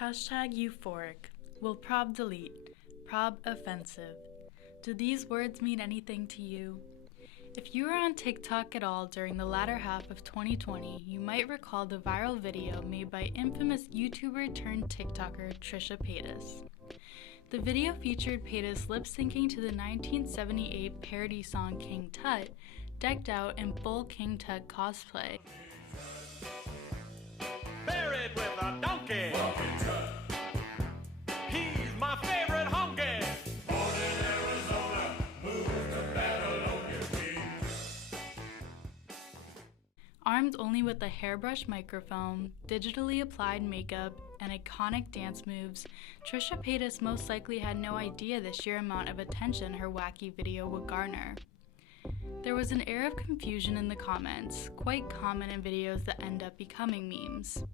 Hashtag euphoric. Will prob delete. Prob offensive. Do these words mean anything to you? If you were on TikTok at all during the latter half of 2020, you might recall the viral video made by infamous YouTuber turned TikToker Trisha Paytas. The video featured Paytas lip-syncing to the 1978 parody song King Tut, decked out in full King Tut cosplay. Buried with a donkey. He's my favorite honky. Born in Arizona, moved to Babylonia. Armed only with a hairbrush microphone, digitally applied makeup, and iconic dance moves, Trisha Paytas most likely had no idea the sheer amount of attention her wacky video would garner. There was an air of confusion in the comments, quite common in videos that end up becoming memes.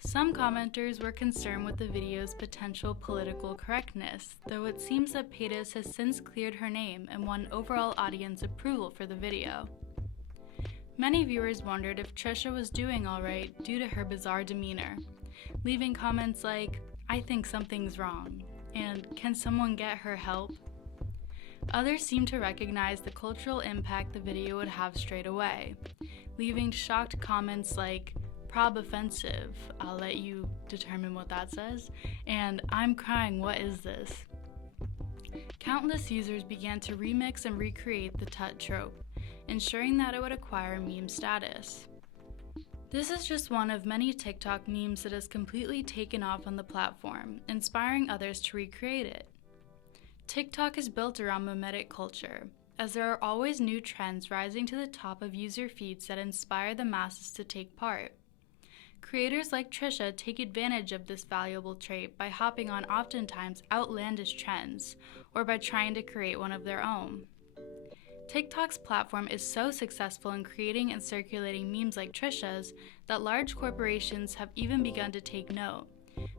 Some commenters were concerned with the video's potential political correctness, though it seems that Paytas has since cleared her name and won overall audience approval for the video. Many viewers wondered if Trisha was doing alright due to her bizarre demeanor, leaving comments like, "I think something's wrong," and "Can someone get her help?" Others seemed to recognize the cultural impact the video would have straight away, leaving shocked comments like, "Prob offensive, I'll let you determine what that says," and "I'm crying, what is this?" Countless users began to remix and recreate the Tut trope, ensuring that it would acquire meme status. This is just one of many TikTok memes that has completely taken off on the platform, inspiring others to recreate it. TikTok is built around memetic culture, as there are always new trends rising to the top of user feeds that inspire the masses to take part. Creators like Trisha take advantage of this valuable trait by hopping on oftentimes outlandish trends, or by trying to create one of their own. TikTok's platform is so successful in creating and circulating memes like Trisha's that large corporations have even begun to take note,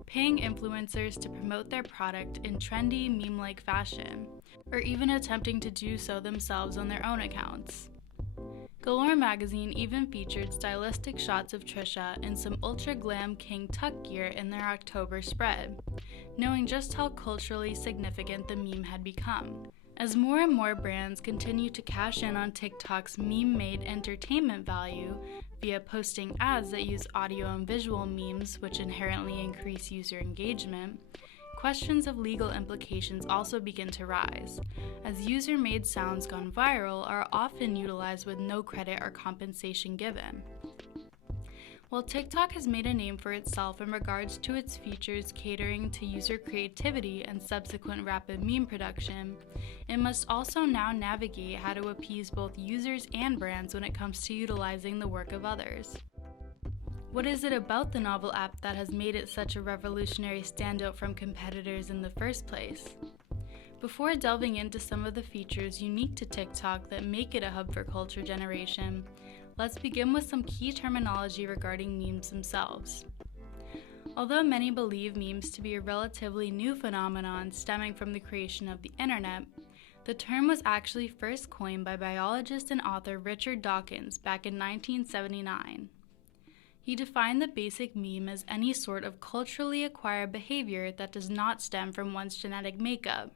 paying influencers to promote their product in trendy, meme-like fashion, or even attempting to do so themselves on their own accounts. Galore magazine even featured stylistic shots of Trisha in some ultra-glam King Tut gear in their October spread, knowing just how culturally significant the meme had become. As more and more brands continue to cash in on TikTok's meme-made entertainment value via posting ads that use audio and visual memes, which inherently increase user engagement, questions of legal implications also begin to rise, as user-made sounds gone viral are often utilized with no credit or compensation given. While TikTok has made a name for itself in regards to its features catering to user creativity and subsequent rapid meme production, it must also now navigate how to appease both users and brands when it comes to utilizing the work of others. What is it about the novel app that has made it such a revolutionary standout from competitors in the first place? Before delving into some of the features unique to TikTok that make it a hub for culture generation, let's begin with some key terminology regarding memes themselves. Although many believe memes to be a relatively new phenomenon stemming from the creation of the internet, the term was actually first coined by biologist and author Richard Dawkins back in 1979. He defined the basic meme as any sort of culturally acquired behavior that does not stem from one's genetic makeup.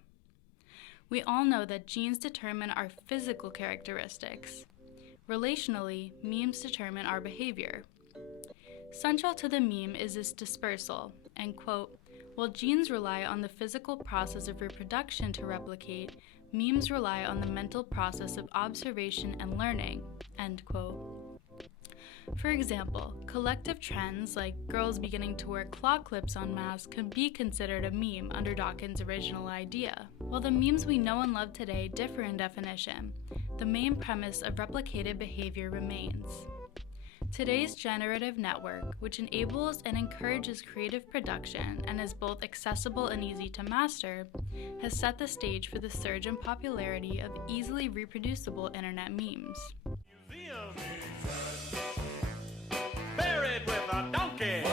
We all know that genes determine our physical characteristics. Relationally, memes determine our behavior. Central to the meme is its dispersal, and quote, "While genes rely on the physical process of reproduction to replicate, memes rely on the mental process of observation and learning," end quote. For example, collective trends like girls beginning to wear claw clips en masse could be considered a meme under Dawkins' original idea. While the memes we know and love today differ in definition, the main premise of replicated behavior remains. Today's generative network, which enables and encourages creative production and is both accessible and easy to master, has set the stage for the surge in popularity of easily reproducible internet memes. Museum. Buried with a donkey.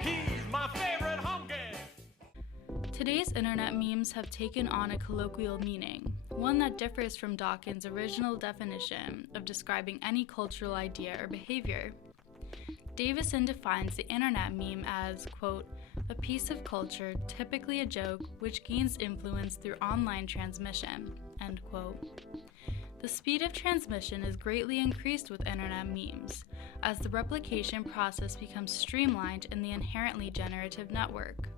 He's my favorite honky. Today's internet memes have taken on a colloquial meaning, one that differs from Dawkins' original definition of describing any cultural idea or behavior. Davison defines the internet meme as, quote, a piece of culture, typically a joke, which gains influence through online transmission, end quote. The speed of transmission is greatly increased with internet memes, as the replication process becomes streamlined in the inherently generative network.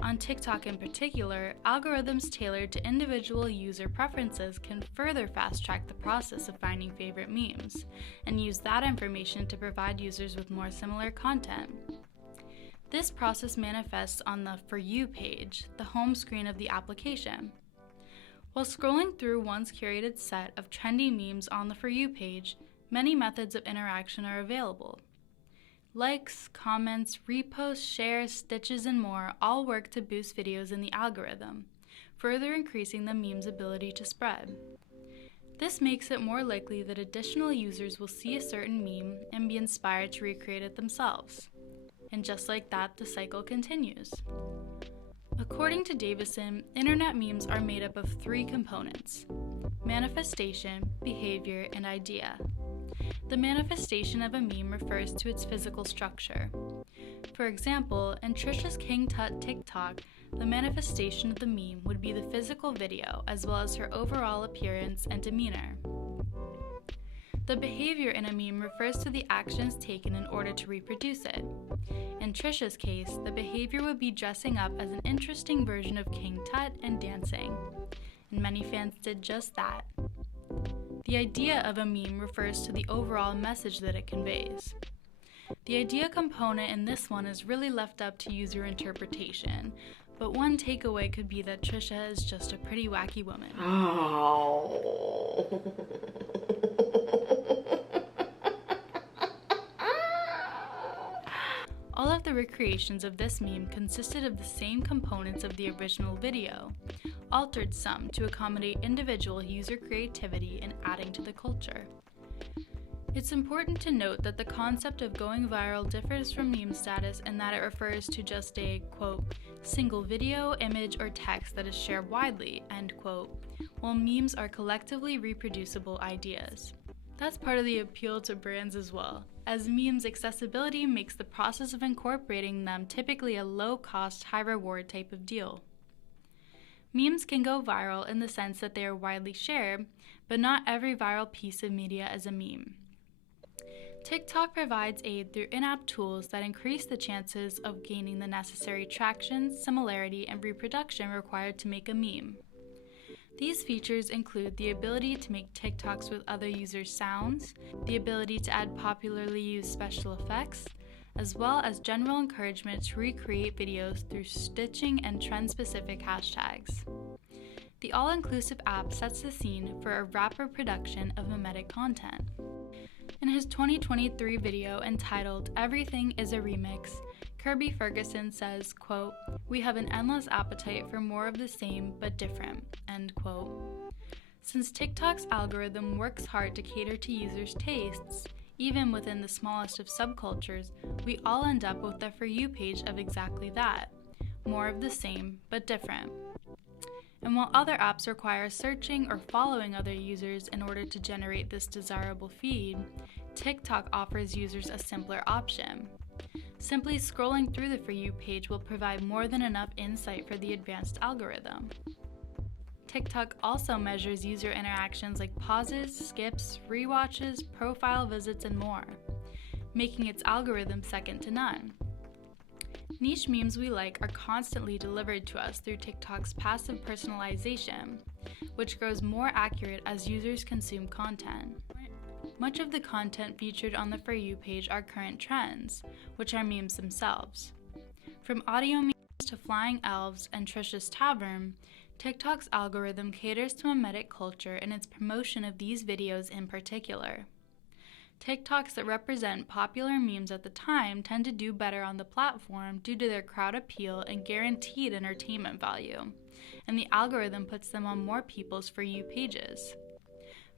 On TikTok in particular, algorithms tailored to individual user preferences can further fast-track the process of finding favorite memes, and use that information to provide users with more similar content. This process manifests on the For You page, the home screen of the application. While scrolling through one's curated set of trendy memes on the For You page, many methods of interaction are available. Likes, comments, reposts, shares, stitches, and more all work to boost videos in the algorithm, further increasing the meme's ability to spread. This makes it more likely that additional users will see a certain meme and be inspired to recreate it themselves. And just like that, the cycle continues. According to Davison, internet memes are made up of three components: manifestation, behavior, and idea. The manifestation of a meme refers to its physical structure. For example, in Trisha's King Tut TikTok, the manifestation of the meme would be the physical video as well as her overall appearance and demeanor. The behavior in a meme refers to the actions taken in order to reproduce it. In Trisha's case, the behavior would be dressing up as an interesting version of King Tut and dancing. And many fans did just that. The idea of a meme refers to the overall message that it conveys. The idea component in this one is really left up to user interpretation, but one takeaway could be that Trisha is just a pretty wacky woman. Oh. All of the recreations of this meme consisted of the same components of the original video, altered some to accommodate individual user creativity in adding to the culture. It's important to note that the concept of going viral differs from meme status in that it refers to just a, quote, single video, image, or text that is shared widely, end quote, while memes are collectively reproducible ideas. That's part of the appeal to brands as well, as memes' accessibility makes the process of incorporating them typically a low-cost, high-reward type of deal. Memes can go viral in the sense that they are widely shared, but not every viral piece of media is a meme. TikTok provides aid through in-app tools that increase the chances of gaining the necessary traction, similarity, and reproduction required to make a meme. These features include the ability to make TikToks with other users' sounds, the ability to add popularly used special effects, as well as general encouragement to recreate videos through stitching and trend-specific hashtags. The all-inclusive app sets the scene for a rapper production of Memetic content. In his 2023 video entitled "Everything is a Remix," Kirby Ferguson says, quote, "We have an endless appetite for more of the same but different," end quote. Since TikTok's algorithm works hard to cater to users' tastes, even within the smallest of subcultures, we all end up with the For You page of exactly that, more of the same but different. And while other apps require searching or following other users in order to generate this desirable feed, TikTok offers users a simpler option. Simply scrolling through the For You page will provide more than enough insight for the advanced algorithm. TikTok also measures user interactions like pauses, skips, rewatches, profile visits, and more, making its algorithm second to none. Niche memes we like are constantly delivered to us through TikTok's passive personalization, which grows more accurate as users consume content. Much of the content featured on the For You page are current trends, which are memes themselves. From audio memes to flying elves and Trisha's Tavern, TikTok's algorithm caters to memetic culture in its promotion of these videos in particular. TikToks that represent popular memes at the time tend to do better on the platform due to their crowd appeal and guaranteed entertainment value, and the algorithm puts them on more people's For You pages.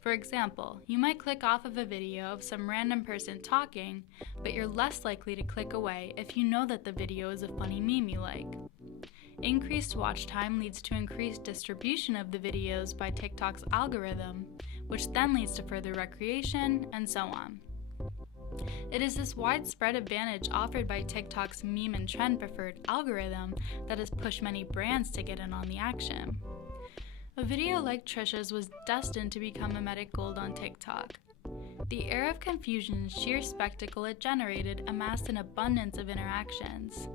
For example, you might click off of a video of some random person talking, but you're less likely to click away if you know that the video is a funny meme you like. Increased watch time leads to increased distribution of the videos by TikTok's algorithm, which then leads to further recreation, and so on. It is this widespread advantage offered by TikTok's meme and trend preferred algorithm that has pushed many brands to get in on the action. A video like Trisha's was destined to become Memetic gold on TikTok. The air of confusion and sheer spectacle it generated amassed an abundance of interactions.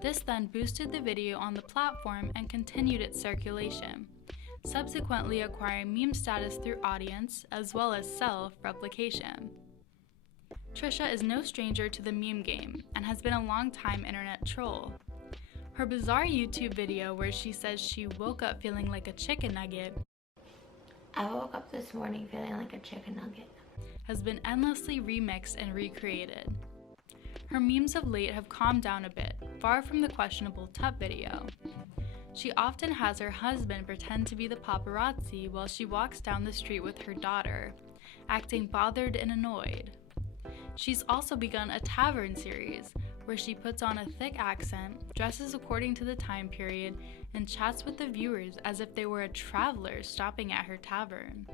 This then boosted the video on the platform and continued its circulation, subsequently acquiring meme status through audience as well as self-replication. Trisha is no stranger to the meme game and has been a long-time internet troll. Her bizarre YouTube video where she says she woke up feeling like a chicken nugget I woke up this morning feeling like a chicken nugget. has been endlessly remixed and recreated. Her memes of late have calmed down a bit, far from the questionable tub video. She often has her husband pretend to be the paparazzi while she walks down the street with her daughter, acting bothered and annoyed. She's also begun a tavern series, where she puts on a thick accent, dresses according to the time period, and chats with the viewers as if they were a traveler stopping at her tavern.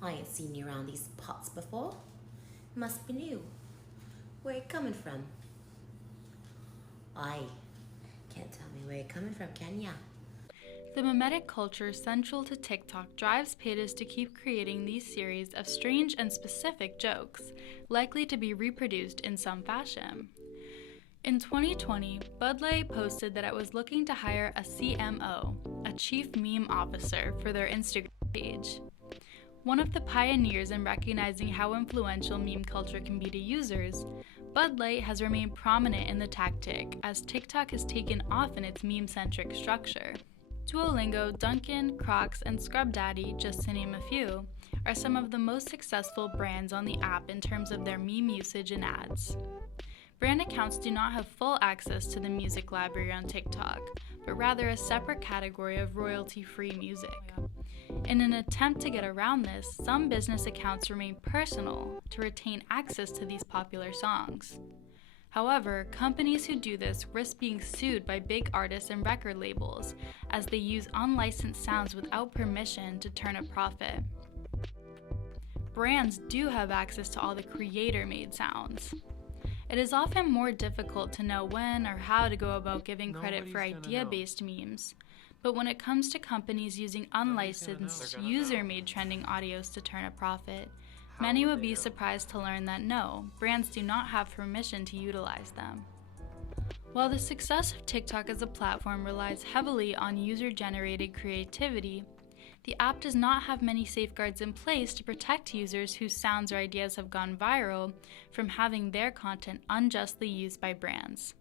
I ain't seen you around these parts before. Must be new. Where you coming from? Aye. Can't tell me where you're coming from, can ya? The memetic culture central to TikTok drives pages to keep creating these series of strange and specific jokes, likely to be reproduced in some fashion. In 2020, Bud Light posted that it was looking to hire a CMO, a Chief Meme Officer, for their Instagram page. One of the pioneers in recognizing how influential meme culture can be to users, Bud Light has remained prominent in the tactic as TikTok has taken off in its meme-centric structure. Duolingo, Dunkin', Crocs, and Scrub Daddy, just to name a few, are some of the most successful brands on the app in terms of their meme usage and ads. Brand accounts do not have full access to the music library on TikTok, but rather a separate category of royalty-free music. In an attempt to get around this, some business accounts remain personal to retain access to these popular songs. However, companies who do this risk being sued by big artists and record labels, as they use unlicensed sounds without permission to turn a profit. Brands do have access to all the creator-made sounds. It is often more difficult to know when or how to go about giving credit for idea-based memes, but when it comes to companies using unlicensed, user-made trending audios to turn a profit, many would be surprised to learn that no, brands do not have permission to utilize them. While the success of TikTok as a platform relies heavily on user-generated creativity, the app does not have many safeguards in place to protect users whose sounds or ideas have gone viral from having their content unjustly used by brands.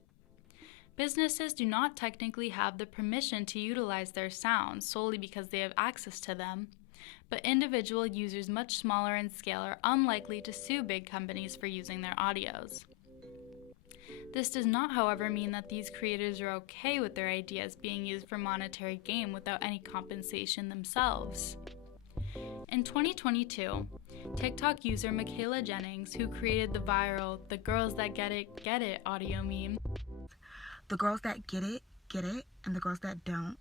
Businesses do not technically have the permission to utilize their sounds solely because they have access to them, but individual users much smaller in scale are unlikely to sue big companies for using their audios. This does not, however, mean that these creators are okay with their ideas being used for monetary gain without any compensation themselves. In 2022, TikTok user Michaela Jennings, who created the viral "The Girls That Get It" audio meme, the girls that get it, and the girls that don't.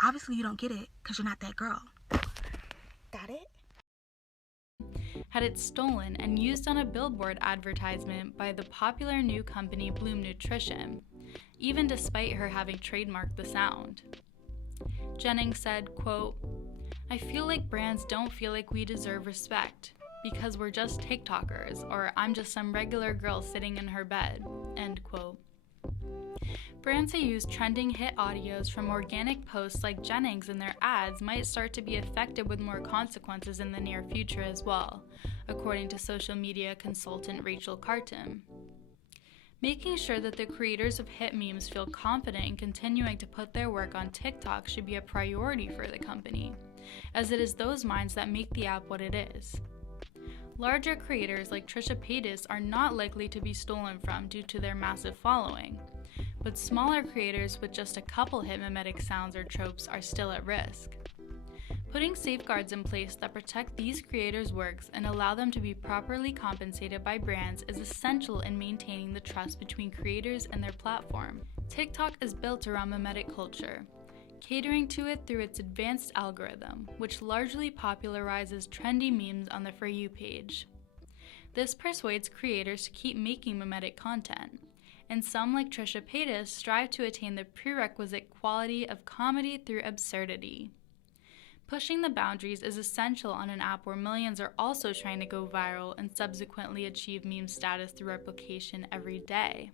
Obviously, you don't get it because you're not that girl. Got it? had it stolen and used on a billboard advertisement by the popular new company Bloom Nutrition, even despite her having trademarked the sound. Jennings said, quote, "I feel like brands don't feel like we deserve respect because we're just TikTokers, or I'm just some regular girl sitting in her bed," end quote. Brands who use trending hit audios from organic posts like Jennings in their ads might start to be affected with more consequences in the near future as well, according to social media consultant Rachel Carton. Making sure that the creators of hit memes feel confident in continuing to put their work on TikTok should be a priority for the company, as it is those minds that make the app what it is. Larger creators like Trisha Paytas are not likely to be stolen from due to their massive following, but smaller creators with just a couple hit memetic sounds or tropes are still at risk. Putting safeguards in place that protect these creators' works and allow them to be properly compensated by brands is essential in maintaining the trust between creators and their platform. TikTok is built around memetic culture, catering to it through its advanced algorithm, which largely popularizes trendy memes on the For You page. This persuades creators to keep making memetic content, and some, like Trisha Paytas, strive to attain the prerequisite quality of comedy through absurdity. Pushing the boundaries is essential on an app where millions are also trying to go viral and subsequently achieve meme status through replication every day.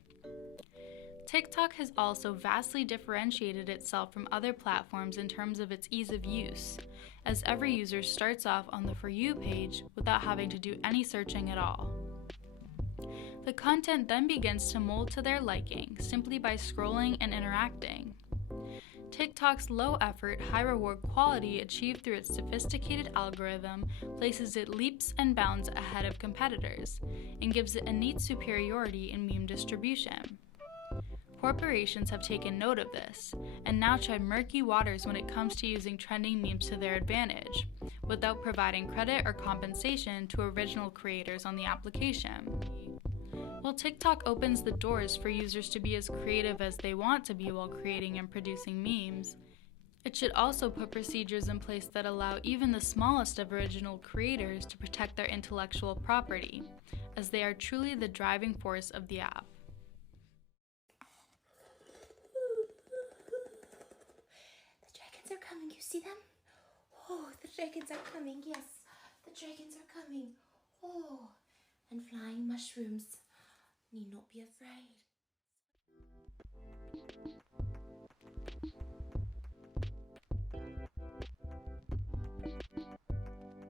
TikTok has also vastly differentiated itself from other platforms in terms of its ease of use, as every user starts off on the For You page without having to do any searching at all. The content then begins to mold to their liking simply by scrolling and interacting. TikTok's low-effort, high-reward quality achieved through its sophisticated algorithm places it leaps and bounds ahead of competitors and gives it a neat superiority in meme distribution. Corporations have taken note of this and now tread murky waters when it comes to using trending memes to their advantage, without providing credit or compensation to original creators on the application. While TikTok opens the doors for users to be as creative as they want to be while creating and producing memes, it should also put procedures in place that allow even the smallest of original creators to protect their intellectual property, as they are truly the driving force of the app. The dragons are coming, you see them? Oh, the dragons are coming, yes. The dragons are coming. Oh, and flying mushrooms. Need not be afraid.